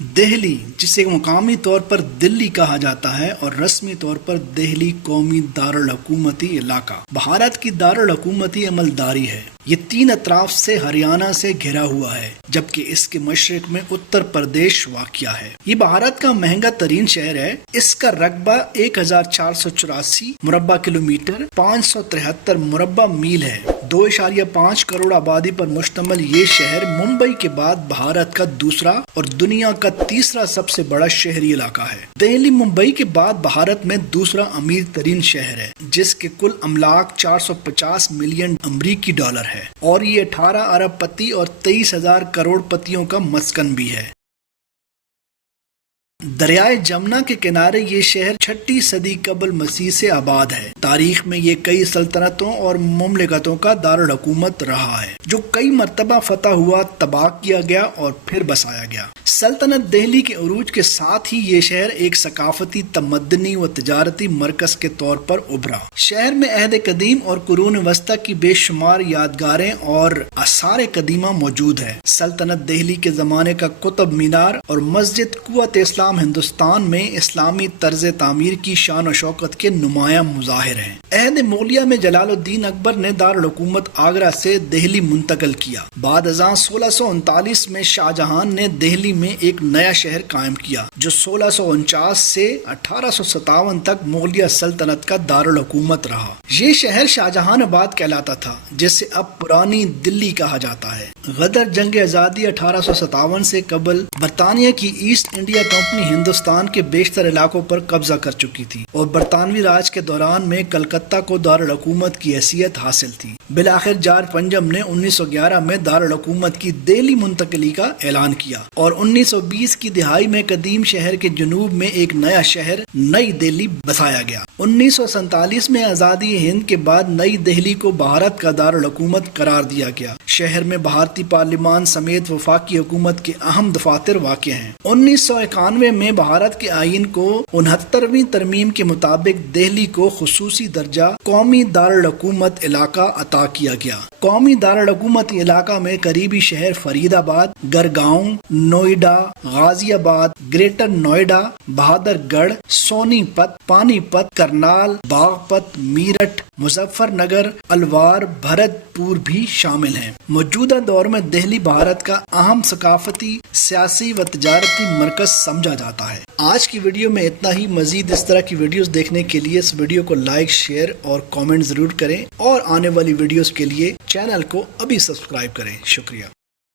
دہلی، جسے مقامی طور پر دلی کہا جاتا ہے اور رسمی طور پر دہلی قومی دارالحکومتی علاقہ، بھارت کی دارالحکومتی عملداری ہے۔ یہ تین اطراف سے ہریانہ سے گھرا ہوا ہے، جبکہ اس کے مشرق میں اتر پردیش واقع ہے۔ یہ بھارت کا مہنگا ترین شہر ہے۔ اس کا رقبہ 1484 مربع کلومیٹر 573 مربع میل ہے۔ 2.5 کروڑ آبادی پر مشتمل یہ شہر ممبئی کے بعد بھارت کا دوسرا اور دنیا کا تیسرا سب سے بڑا شہری علاقہ ہے۔ دہلی ممبئی کے بعد بھارت میں دوسرا امیر ترین شہر ہے، جس کے کل املاک 450 ملین امریکی ڈالر ہے، اور یہ 18 ارب پتی اور 23,000 کروڑ پتیوں کا مسکن بھی ہے۔ دریائے جمنا کے کنارے یہ شہر 6 صدی قبل مسیح سے آباد ہے۔ تاریخ میں یہ کئی سلطنتوں اور مملکتوں کا دارالحکومت رہا ہے، جو کئی مرتبہ فتح ہوا، تباہ کیا گیا اور پھر بسایا گیا۔ سلطنت دہلی کے عروج کے ساتھ ہی یہ شہر ایک ثقافتی، تمدنی و تجارتی مرکز کے طور پر ابھرا۔ شہر میں عہد قدیم اور قرون وسطیٰ کی بے شمار یادگاریں اور آثار قدیمہ موجود ہے۔ سلطنت دہلی کے زمانے کا قطب مینار اور مسجد قوت اسلام ہندوستان میں اسلامی طرز تعمیر کی شان و شوکت کے نمایاں مظاہر ہیں۔ عہد مغلیہ میں جلال الدین اکبر نے دارالحکومت آگرہ سے دہلی منتقل کیا۔ بعد ازاں 1639 میں شاہ جہان نے دہلی میں ایک نیا شہر قائم کیا، جو 1649 سے 1857 تک مغلیہ سلطنت کا دارالحکومت رہا۔ یہ شہر شاہ جہان آباد کہلاتا تھا، جسے اب پرانی دلی کہا جاتا ہے۔ غدر جنگ آزادی 1857 سے قبل برطانیہ کی ایسٹ انڈیا کمپنی ہندوستان کے بیشتر علاقوں پر قبضہ کر چکی تھی، اور برطانوی راج کے دوران میں کلکتہ کو دارالحکومت کی حیثیت حاصل تھی۔ بالآخر جارج پنجم نے 1911 میں دارالحکومت کی دہلی منتقلی کا اعلان کیا، اور 1920 کی دہائی میں قدیم شہر کے جنوب میں ایک نیا شہر نئی دہلی بسایا گیا۔ 1947 میں آزادی ہند کے بعد نئی دہلی کو بھارت کا دارالحکومت قرار دیا گیا۔ شہر میں بھارتی پارلیمان سمیت وفاقی حکومت کے اہم دفاتر واقع ہیں۔ 1991 میں بھارت کے آئین کو 69ویں ترمیم کے مطابق دہلی کو خصوصی درجہ قومی دارالحکومت علاقہ عطا کیا گیا۔ قومی دارالحکومتی علاقہ میں قریبی شہر فرید آباد، گڑگاؤں، نوئیڈا، غازی آباد، گریٹر نوئیڈا، بہادر گڑھ، سونی پت، پانی پت، کرنال، باغپت، میرٹھ، مظفر نگر، الوار، بھرت پور بھی شامل ہیں۔ موجودہ دور میں دہلی بھارت کا اہم ثقافتی، سیاسی و تجارتی مرکز سمجھا جاتا ہے۔ آج کی ویڈیو میں اتنا ہی۔ مزید اس طرح کی ویڈیوز دیکھنے کے لیے اس ویڈیو کو لائک، شیئر اور کامنٹ ضرور کریں، اور آنے والی ویڈیوز کے لیے چینل کو ابھی سبسکرائب کریں۔ شکریہ۔